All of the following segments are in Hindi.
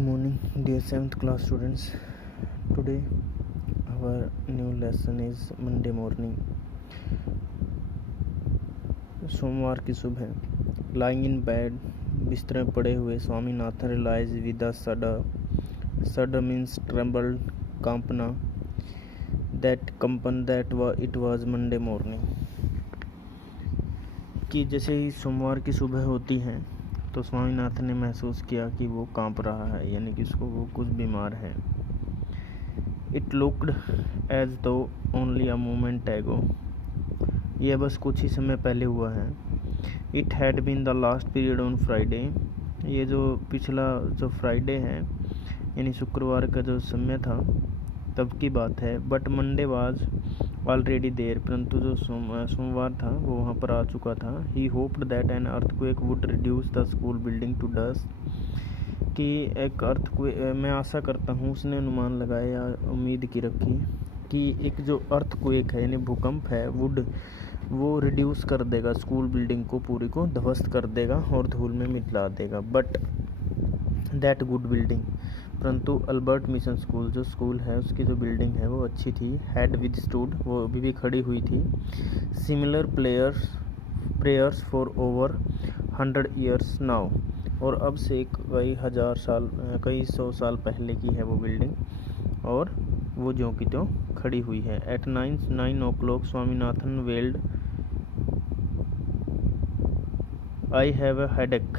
morning, dear 7th class students. Today, our new lesson is Monday morning. सोमवार की सुबह. Lying in bed, बिस्तर में पड़े हुए Swaminathan realized with a shudder. Shudder means trembled, कांपना. It was Monday morning. कि जैसे ही सोमवार की सुबह होती है तो स्वामीनाथन ने महसूस किया कि वो कांप रहा है, यानी कि उसको वो कुछ बीमार है. It looked as though only a moment ago. यह बस कुछ ही समय पहले हुआ है. It had been the last period on Friday. ये जो पिछला जो फ्राइडे है यानी शुक्रवार का जो समय था तब की बात है. But Monday was already there. परंतु जो सोमवार था वो वहाँ पर आ चुका था. He hoped that an earthquake would reduce the school building to dust. कि एक अर्थक्वेक, मैं आशा करता हूँ, उसने अनुमान लगाया या उम्मीद की रखी कि एक जो अर्थक्वेक है यानी भूकंप है वो रिड्यूस कर देगा स्कूल बिल्डिंग को, पूरी को ध्वस्त कर देगा और धूल में मिला देगा. बट दैट गुड बिल्डिंग, परंतु अल्बर्ट मिशन स्कूल जो स्कूल है उसकी जो बिल्डिंग है वो अच्छी थी. हैड विदस्टूड, वो अभी भी खड़ी हुई थी. Similar prayers for over 100 years now. और अब से कई सौ साल पहले की है वो बिल्डिंग और वो ज्यों की त्यों खड़ी हुई है. At 9 o'clock Swaminathan wailed I have a headache.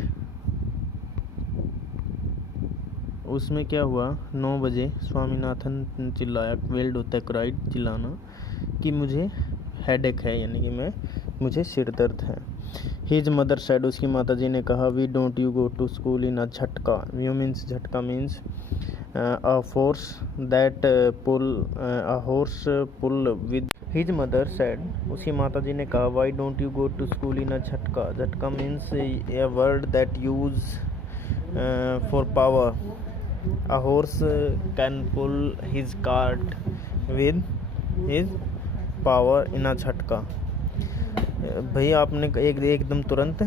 उसमें क्या हुआ, 9 बजे स्वामीनाथन चिल्लाया. वेल्ड होता है क्राइड, चिल्लाना, कि मुझे हेडेक है यानी कि मुझे सिर दर्द है. हिज मदर सेड, उसकी माता जी ने कहा, why don't you go to school in a झटका. यू मीन्स झटका means a force that horse pull with. His mother said, उसकी माता जी ने कहा, why don't you go to school in a झटका. झटका means a word that use for power. A horse can pull his cart with his power in a झटका. भैया आपने एकदम तुरंत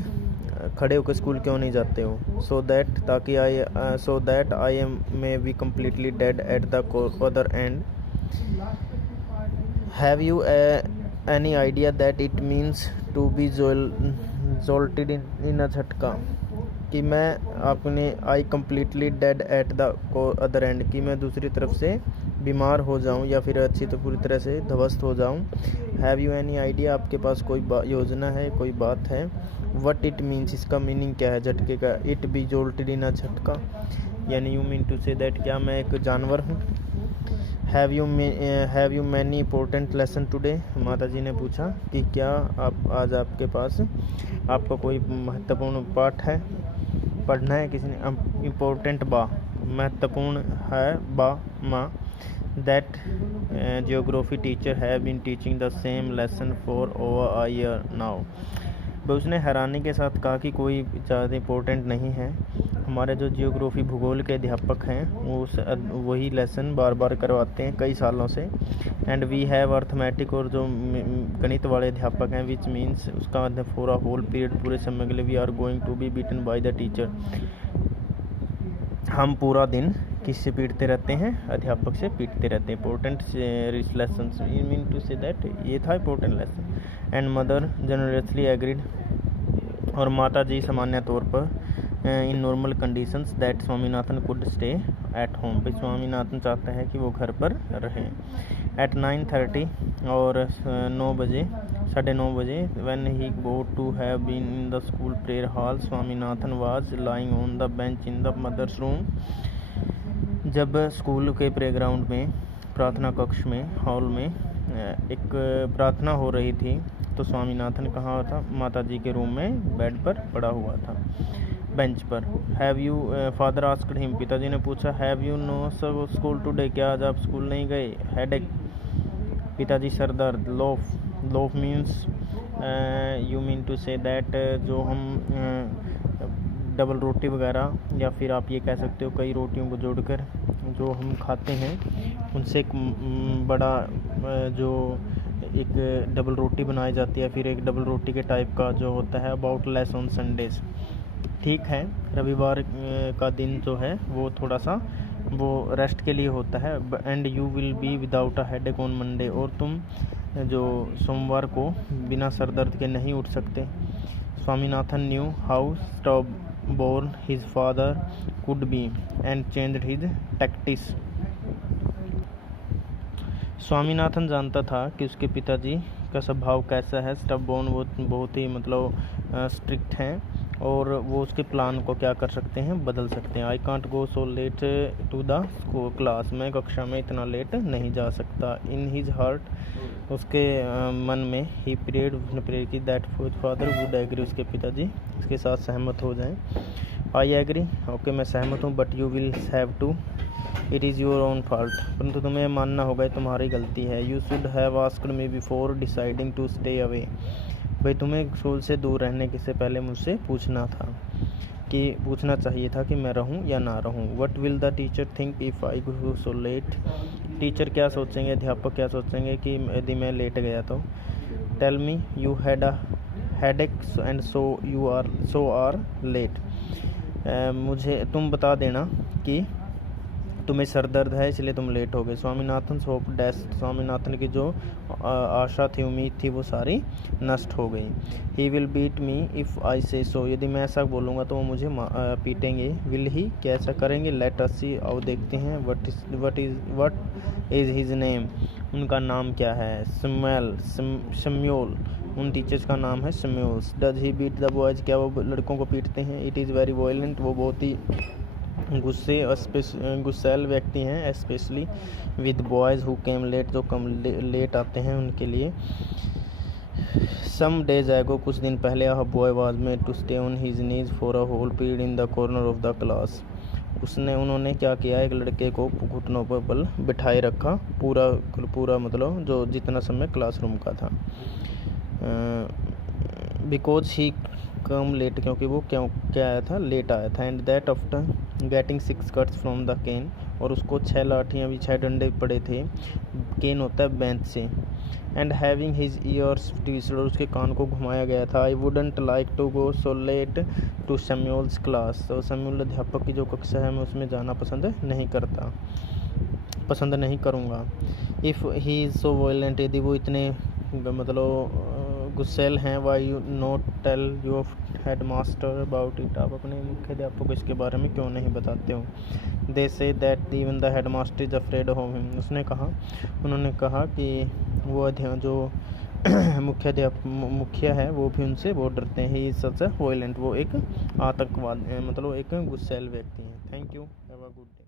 खड़े होकर स्कूल क्यों नहीं जाते हो. So that I am maybe completely dead at the other end. Have you any idea that it means to be jolted in a झटका. कि मैं I completely dead at the other end, कि मैं दूसरी तरफ से बीमार हो जाऊं या फिर अच्छी तो पूरी तरह से ध्वस्त हो जाऊं. हैव यू एनी आइडिया, आपके पास कोई योजना है, कोई बात है. व्हाट इट मीन्स, इसका मीनिंग क्या है झटके का. It be jolted in a झटका यानी you mean to say that क्या मैं एक जानवर हूँ. Have you many important lesson today. माता जी ने पूछा कि क्या आज आपके पास आपका कोई महत्वपूर्ण पाठ है, पढ़ना है किसी ने. इम्पोर्टेंट बा, महत्वपूर्ण है बा माँ. That geography teacher have been teaching the same lesson for over a year now. उसने हैरानी के साथ कहा कि कोई ज़्यादा इम्पोर्टेंट नहीं है. हमारे जो जियोग्राफी भूगोल के अध्यापक हैं वो वही लेसन बार बार करवाते हैं कई सालों से. एंड वी हैव अर्थमेटिक, और जो गणित वाले अध्यापक हैं, विच मीन्स उसका मतलब फॉर अ होल पीरियड, पूरे समय के लिए, we are going to be beaten by the teacher. हम पूरा दिन किससे पीटते रहते हैं, अध्यापक से पीटते रहते हैं. Important lesson mean to say that ये था important lesson. And mother generally agreed, और माता जी सामान्य तौर पर in normal conditions that Swaminathan could stay at home. भाई स्वामीनाथन चाहता है कि वो घर पर रहें. एट 9:30 और 9:30 बजे when he go to have been in the school prayer hall, Swaminathan was lying on the bench in the mother's room. जब स्कूल के प्लेग्राउंड में, प्रार्थना कक्ष में, हॉल में एक प्रार्थना हो रही थी तो स्वामीनाथन कहाँ था, माता जी के रूम में बेड पर पड़ा हुआ था, बेंच पर. Have you father asked him, पिताजी ने पूछा, have you know school today, क्या आज आप स्कूल नहीं गए. हेडेक, पिताजी सर दर्द. Loaf means you mean to say that जो हम डबल रोटी वगैरह, या फिर आप ये कह सकते हो कई रोटियों को जोड़कर जो हम खाते हैं उनसे एक बड़ा जो एक डबल रोटी बनाई जाती है, फिर एक डबल रोटी के टाइप का जो होता है. अबाउट लेस ऑन संडेज, ठीक है, रविवार का दिन जो है वो थोड़ा सा वो रेस्ट के लिए होता है। And you will be without a headache on Monday, और तुम जो सोमवार को बिना सर दर्द के नहीं उठ सकते। Swaminathan knew how stubborn his father could be and changed his tactics। Swaminathan जानता था कि उसके पिताजी का स्वभाव कैसा है। स्टबबोर्न वो बहुत ही मतलब स्ट्रिक्ट हैं, और वो उसके प्लान को क्या कर सकते हैं, बदल सकते हैं। I can't go so late to the class, मैं कक्षा में इतना लेट नहीं जा सकता। इन हिज हार्ट, उसके मन में, ही प्रेयर्ड, उसने प्रेयर की दैट फादर वुड एग्री, उसके पिताजी इसके साथ सहमत हो जाएं। आई एग्री, ओके मैं सहमत हूँ, but you will have to, it is your own fault, परंतु तुम्हें मानना होगा तुम्हारी गलती है। You should have asked me before deciding to stay away, भाई तुम्हें स्कूल से दूर रहने के से पहले मुझसे पूछना चाहिए था कि मैं रहूं या ना रहूं। What will the teacher think if I go so late, teacher क्या सोचेंगे, अध्यापक क्या सोचेंगे कि यदि मैं लेट गया तो। Tell me you had a headache and so are late, मुझे तुम बता देना कि तुम्हें सर दर्द है इसलिए तुम लेट हो गए। स्वामीनाथन होप डैश, स्वामीनाथन की जो आशा थी, उम्मीद थी, वो सारी नष्ट हो गई। He will beat me if I say so, यदि मैं ऐसा बोलूँगा तो वो मुझे पीटेंगे। विल ही, क्या ऐसा करेंगे। लेट अस सी, आओ देखते हैं। व्हाट इज़ हिज नेम, उनका नाम क्या है। शम्यूल, उन टीचर्स का नाम है Samuels. Does he beat the boys, क्या वो लड़कों को पीटते हैं। इट इज़ वेरी वायलेंट, वो बहुत ही गुस्सैल व्यक्ति हैं। Specially with boys who came late, जो कम लेट आते हैं उनके लिए। सम डेज एगो, कुछ दिन पहले, a boy was made to stay on his knees for a whole period in the corner of the class, उन्होंने क्या किया, एक लड़के को घुटनों पर बल बिठाए रखा, पूरा मतलब जो जितना समय क्लासरूम का था। बिकॉज ही कम लेट, क्योंकि वो क्या आया था, लेट आया था। And that after getting 6 cuts from the cane, और उसको 6 लाठियाँ भी, 6 डंडे पड़े थे। केन होता है बेंच से। And having his ears twisted, और उसके कान को घुमाया गया था। I wouldn't like to go so late to Samuels class, तो शम्यूल अध्यापक की जो कक्षा है मैं उसमें जाना पसंद नहीं करूँगा। If he is so violent, यदि वो इतने मतलब गुस्सैल हैं। Why you not tell your head master about it, आप अपने मुख्याध्यापक को इसके बारे में क्यों नहीं बताते हो। They say that even the head master is afraid of him, उन्होंने कहा कि वो जो मुखिया है वो भी उनसे बहुत डरते हैं। He is such a violent, वो एक आतंकवाद मतलब एक गुस्सैल व्यक्ति हैं। Thank you, have a good day.